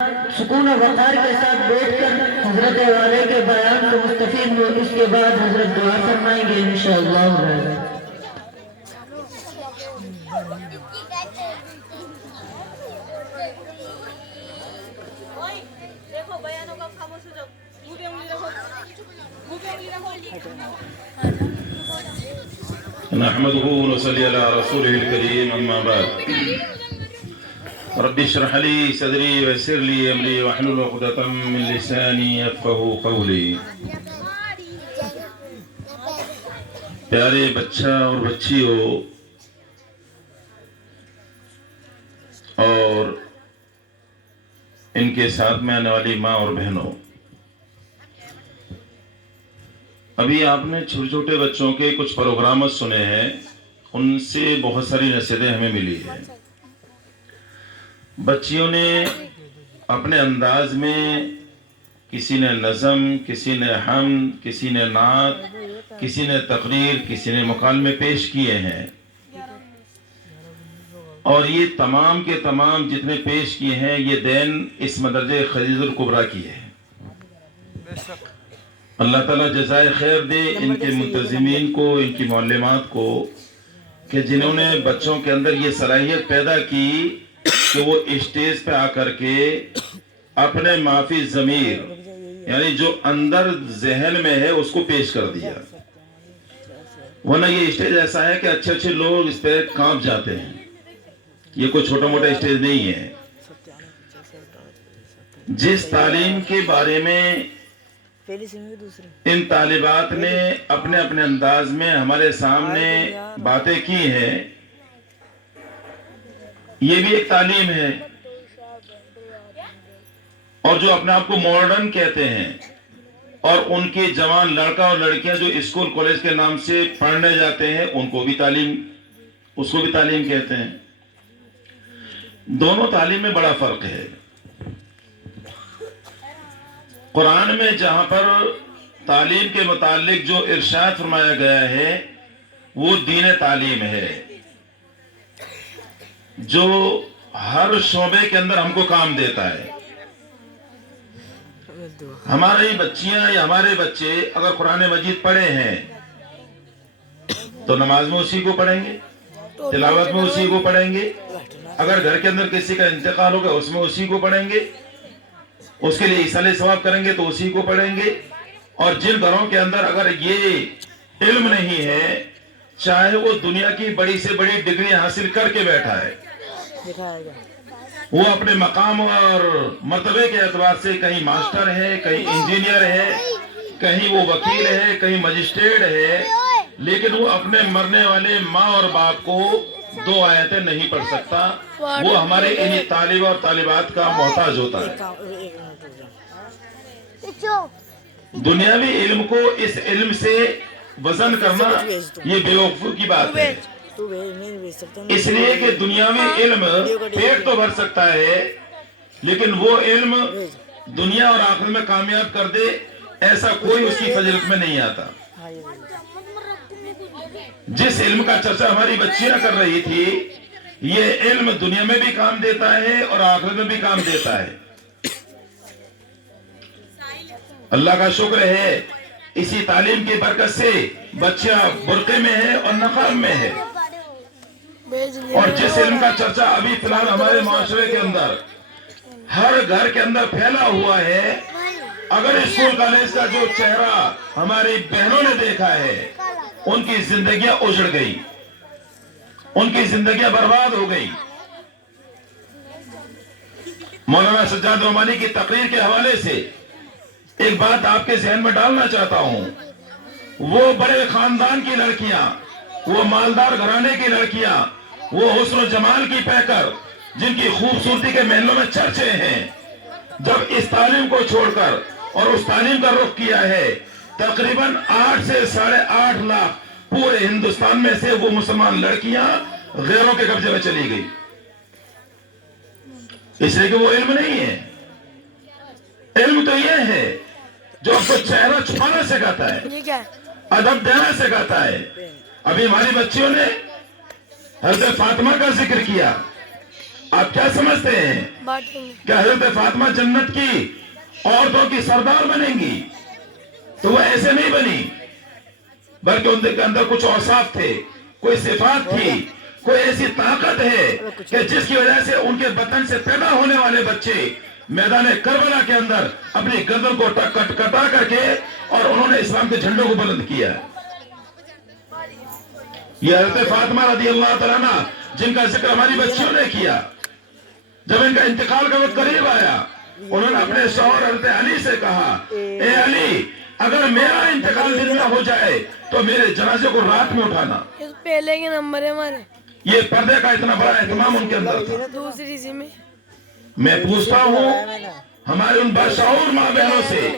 سکون و وقار کے ساتھ بیٹھ کر حضرت والے کے بیان کو مستفید ہو، اس کے بعد حضرت دعا فرمائیں گے انشاءاللہ۔ نحمده ونصلي على رسوله الكريم اما بعد رب اشرح لي صدري ويسر لي امري واحلل عقدة من لساني يفقهوا قولي۔ پیارے بچہ اور بچیوں اور ان کے ساتھ میں آنے والی ماں اور بہنوں، ابھی آپ نے چھوٹے چھوٹے بچوں کے کچھ پروگرامات سنے ہیں، ان سے بہت ساری نصیحتیں ہمیں ملی ہیں۔ بچیوں نے اپنے انداز میں کسی نے نظم، کسی نے حمد، کسی نے نعت، کسی نے تقریر، کسی نے مکالمے پیش کیے ہیں، اور یہ تمام کے تمام جتنے پیش کیے ہیں یہ دین اس مدرجہ خدیجہ الکبریٰ کی ہے۔ اللہ تعالیٰ جزائے خیر دے ان کے منتظمین کو، ان کی معلمات کو، کہ جنہوں نے بچوں کے اندر یہ صلاحیت پیدا کی کہ وہ اسٹیج پہ آ کر کے اپنے معافی ضمیر، یعنی جو اندر ذہن میں ہے اس کو پیش کر دیا۔ ورنہ یہ اسٹیج ایسا ہے کہ اچھے اچھے لوگ اس پہ کانپ جاتے ہیں، یہ کوئی چھوٹا موٹا اسٹیج نہیں ہے۔ جس تعلیم کے بارے میں ان طالبات نے اپنے اپنے انداز میں ہمارے سامنے باتیں کی ہیں، یہ بھی ایک تعلیم ہے۔ اور جو اپنے آپ کو ماڈرن کہتے ہیں، اور ان کے جوان لڑکا اور لڑکیاں جو اسکول کالج کے نام سے پڑھنے جاتے ہیں، ان کو بھی تعلیم، اس کو بھی تعلیم کہتے ہیں۔ دونوں تعلیم میں بڑا فرق ہے۔ قرآن میں جہاں پر تعلیم کے متعلق جو ارشاد فرمایا گیا ہے وہ دین تعلیم ہے، جو ہر شعبے کے اندر ہم کو کام دیتا ہے۔ ہماری بچیاں یا ہمارے بچے اگر قرآن مجید پڑھے ہیں تو نماز میں اسی کو پڑھیں گے، تلاوت میں اسی کو پڑھیں گے، اگر گھر کے اندر کسی کا انتقال ہوگا اس میں اسی کو پڑھیں گے، اس کے لیے ایصال ثواب کریں گے تو اسی کو پڑھیں گے۔ اور جن گھروں کے اندر اگر یہ علم نہیں ہے، چاہے وہ دنیا کی بڑی سے بڑی ڈگری حاصل کر کے بیٹھا ہے، وہ اپنے مقام اور مرتبے کے اعتبار سے کہیں ماسٹر ہے، کہیں انجینئر ہے، کہیں وہ وکیل ہے، کہیں مجسٹریٹ ہے، لیکن وہ اپنے مرنے والے ماں اور باپ کو 2 آیتیں نہیں پڑھ سکتا، وہ ہمارے انہی طالب اور طالبات کا محتاج ہوتا ہے۔ دنیاوی علم کو اس علم سے وزن کرنا یہ بیوقوفی کی بات ہے، اس لیے کہ دنیاوی علم پیٹ تو بھر سکتا ہے، لیکن وہ علم دنیا اور آخرت میں کامیاب کر دے ایسا کوئی اس کی فضیلت میں نہیں آتا۔ جس علم کا چرچا ہماری بچیاں کر رہی تھی، یہ علم دنیا میں بھی کام دیتا ہے اور آخرت میں بھی کام دیتا ہے۔ اللہ کا شکر ہے، اسی تعلیم کی برکت سے بچیاں برقعے میں ہے اور نقاب میں ہے۔ اور جس علم کا چرچا ابھی فی الحال ہمارے معاشرے کے اندر ہر گھر کے اندر پھیلا ہوا ہے، اگر اسکول کالج کا جو چہرہ ہماری بہنوں نے دیکھا ہے، ان کی زندگیاں اجڑ گئی، ان کی زندگیاں برباد ہو گئی۔ مولانا سجاد رومانی کی تقریر کے حوالے سے ایک بات آپ کے ذہن میں ڈالنا چاہتا ہوں، وہ بڑے خاندان کی لڑکیاں، وہ مالدار گھرانے کی لڑکیاں، وہ حسن و جمال کی پیکر جن کی خوبصورتی کے محلوں میں چرچے ہیں، جب اس تعلیم کو چھوڑ کر اور اس تعلیم کا رخ کیا ہے، تقریباً 8 سے 8.5 لاکھ پورے ہندوستان میں سے وہ مسلمان لڑکیاں غیروں کے قبضے میں چلی گئی، اس لیے کہ وہ علم نہیں ہے۔ علم تو یہ ہے جو آپ کو چہرہ چھپانا سکھاتا ہے، ادب دینا سکھاتا ہے۔ ابھی ہماری بچیوں نے حضرت فاطمہ کا ذکر کیا، آپ کیا سمجھتے ہیں بانٹیں گے. کہ حضرت فاطمہ جنت کی عورتوں کی سردار بنیں گی؟ تو وہ ایسے نہیں بنی، بلکہ ان کے اندر کچھ اوصاف تھے، کوئی صفات تھی، کوئی ایسی طاقت ہے کہ جس کی وجہ سے ان کے بدن سے پیدا ہونے والے بچے میدان کربلا کے اندر اپنی گردن کو کٹا کر کے اور انہوں نے اسلام کے جھنڈوں کو بلند کیا. یہ حضرت فاطمہ رضی اللہ تعالیٰ عنہ جن کا ذکر ہماری بچیوں نے کیا، جب ان کا انتقال کا وقت قریب آیا انہوں نے اپنے شوہر حضرت علی سے کہا، اے علی اگر میرا انتقال دن میں ہو جائے تو میرے جنازے کو رات میں اٹھانا. یہ تو پہلے کے نمبر ہے ہمارے. یہ پردے کا اتنا بڑا اہتمام ان کے اندر تھا. دوسری سی میں میں پوچھتا ہوں ہمارے ان باشعور ماں بہنوں سے،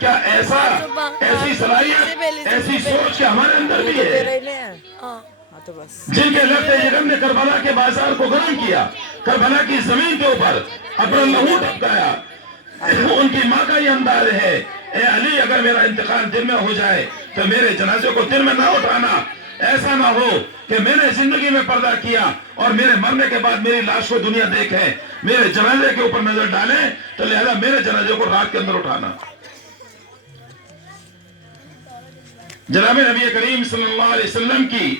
کیا ایسی صلاحیت، ایسی سوچ کے ہمارے اندر بھی ہے؟ ہاں جن کے لفظ جگن نے کربلا کے بازار کو گرم کیا، کربلا کی زمین کے اوپر اپنا لہو ٹپکایا، ان کی ماں کا یہ انداز ہے، اے علی اگر میرا انتقال دن میں ہو جائے تو میرے جنازے کو دن میں نہ اٹھانا. ایسا نہ ہو کہ میں نے زندگی میں پردہ کیا اور میرے مرنے کے بعد میری لاش کو دنیا دیکھے، میرے جنازے کے اوپر نظر ڈالیں، تو لہذا میرے جنازے کو رات کے اندر اٹھانا. جناب نبی کریم صلی اللہ علیہ وسلم کی